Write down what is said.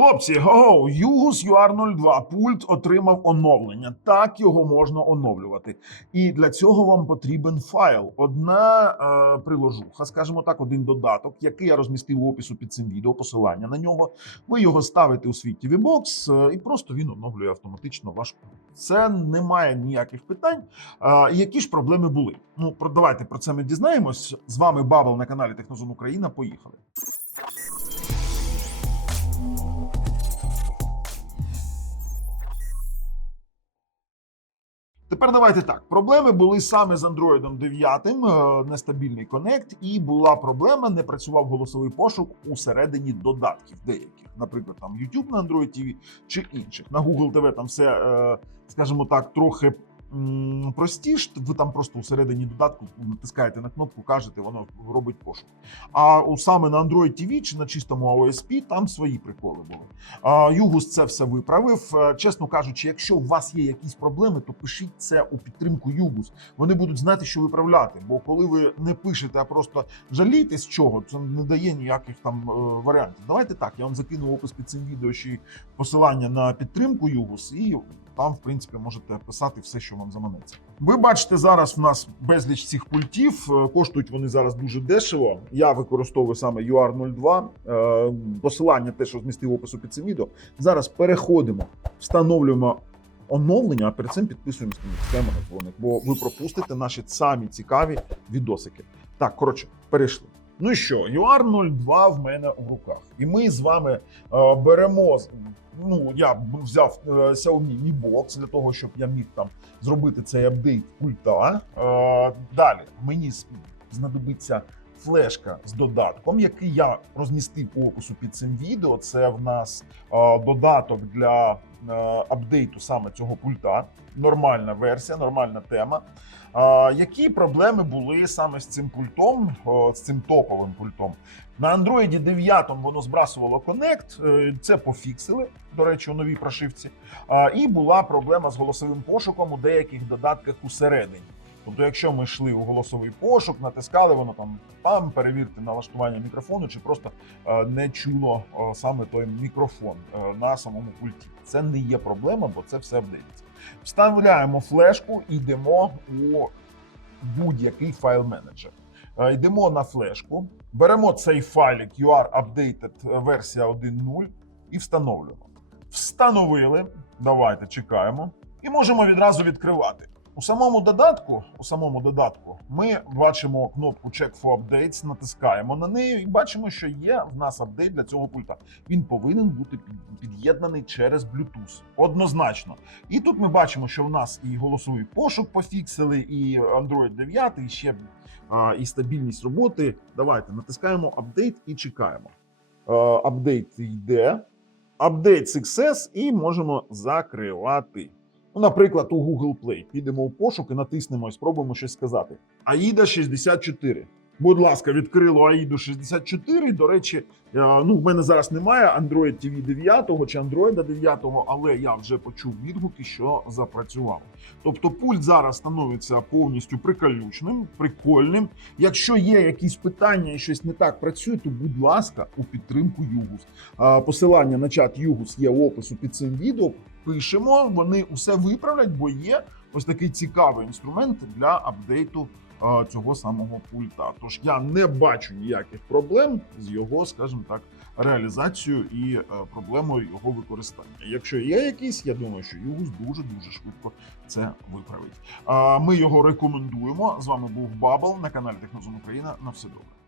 Хлопці, го, Югус UR02 пульт отримав оновлення. Так його можна оновлювати. І для цього вам потрібен файл. Одна е, приложуха, скажімо так, один додаток, який я розмістив у опису під цим відео, посилання на нього. Ви його ставите у свій TV Box, е, і просто він оновлює автоматично ваш пульт. Це не має ніяких питань. Е, які ж проблеми були? Ну, про давайте про це ми дізнаємось. З вами Бабл на каналі Технозон Україна. Поїхали. Тепер давайте так. Проблеми були саме з Android 9, е, нестабільний конект, і була проблема, не працював голосовий пошук усередині додатків деяких, наприклад, там YouTube на Android TV чи інших. На Google TV там все, е, скажімо так, трохи м, простіше. Ви там просто усередині додатку натискаєте на кнопку, кажете, воно робить пошук. А у саме на Android TV чи на чистому AOSP там свої приколи були. Югус це все виправив. Е, Чесно кажучи, якщо у вас є якісь проблеми, то пишіть це у підтримку Югус. Вони будуть знати, що виправляти. Бо коли ви не пишете, а просто жалієтесь чого, це не дає ніяких там е, варіантів. Давайте так. Я вам закину опис під цим відео ще посилання на підтримку Югус, і там, в принципі, можете писати все, що вам заманеться. Ви бачите, зараз в нас безліч цих пультів. Е, Коштують вони зараз дуже дешево. Я використовую саме UR02. Е, Посилання те, що змістив в опису під цим відео. Зараз переходимо, встановлюємо оновлення, а перед цим підписуємося на дзвоник, бо ви пропустите наші самі цікаві відосики. Так, коротше, перейшли. Ну і що, UR02 в мене у руках, і ми з вами е, беремо. Ну, я взяв е, Xiaomi Mi Box для того, щоб я міг там зробити цей апдейт пульта. Е, далі мені знадобиться флешка з додатком, який я розмістив у опису під цим відео. Це в нас е, додаток для апдейту саме цього пульта. Нормальна версія, нормальна тема. Е, які проблеми були саме з цим пультом, з цим топовим пультом? На Android 9 воно збрасувало Connect, е, це пофіксили, до речі, у новій прошивці. І була проблема з голосовим пошуком у деяких додатках усередині. Тобто, якщо ми йшли у голосовий пошук, натискали воно там там, перевірте налаштування мікрофону, чи просто е, не чуло е, саме той мікрофон е, на самому пульті. Це не є проблема, бо це все апдейтиться. Вставляємо флешку, йдемо у будь-який файл менеджер. Е, Йдемо на флешку, беремо цей файлик UR Updated версія 1.0 і встановлюємо. Встановили. Давайте чекаємо. І можемо відразу відкривати. У самому додатку, у самому додатку, ми бачимо кнопку Check for Updates, натискаємо на неї і бачимо, що є в нас апдейт для цього пульта. Він повинен бути під'єднаний через Bluetooth. Однозначно. І тут ми бачимо, що в нас і голосовий пошук пофіксили, і Android 9, і ще і стабільність роботи. Давайте натискаємо апдейт і чекаємо. Апдейт йде. Апдейт Success і можемо закривати. Ну, наприклад, у Google Play підемо у пошук і натиснемо і спробуємо щось сказати. AIDA 64. Будь ласка, відкрило AIDA 64. До речі, е, ну в мене зараз немає Android TV 9 чи Android 9, але я вже почув відгуки, що запрацював. Тобто пульт зараз становиться повністю приколючним, прикольним. Якщо є якісь питання і щось не так працює, то будь ласка, у підтримку Югус. Посилання на чат Югус є в опису під цим відео. Пишемо, вони усе виправлять, бо є ось такий цікавий інструмент для апдейту цього самого пульта. Тож я не бачу ніяких проблем з його, скажімо так, реалізацією і е, проблемою його використання. Якщо є якісь, я думаю, що Югус дуже дуже швидко це виправить. Ми його рекомендуємо. З вами був Бабл на каналі Технозон Україна. На все добре.